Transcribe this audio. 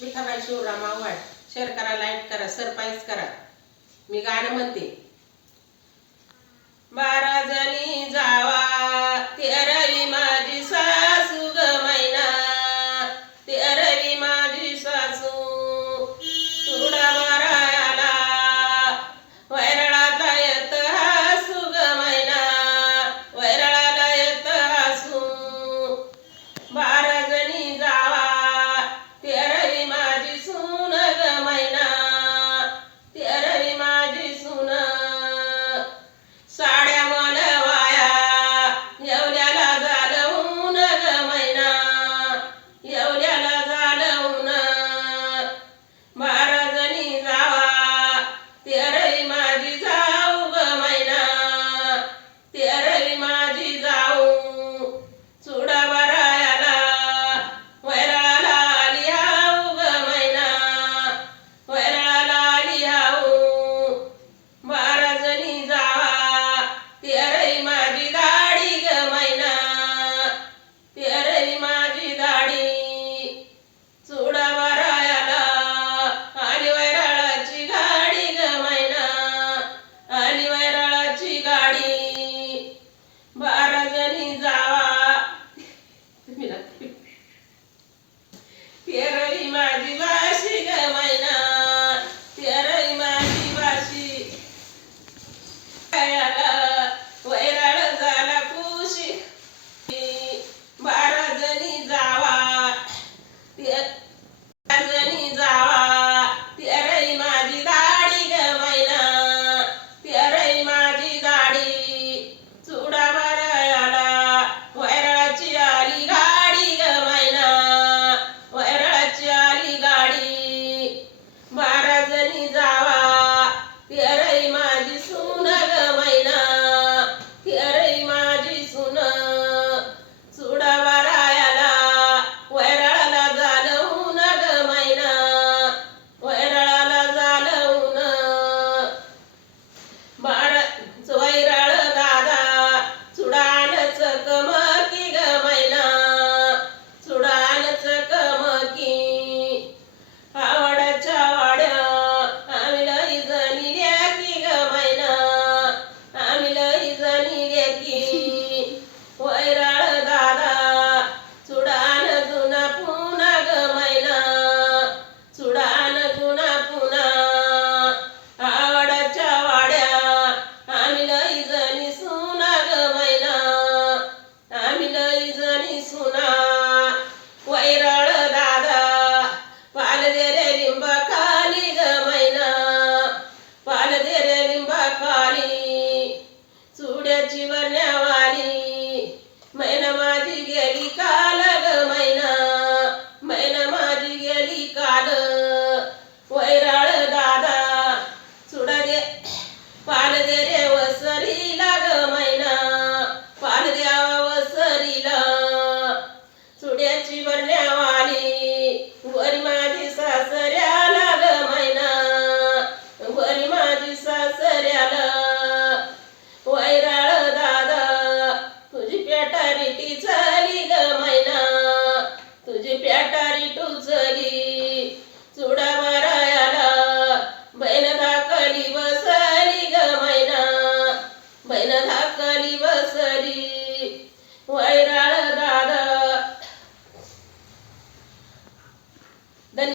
Vithabai Shivram Awhad. Share करा like करा surprise करा. मी गाणं म्हणते. but now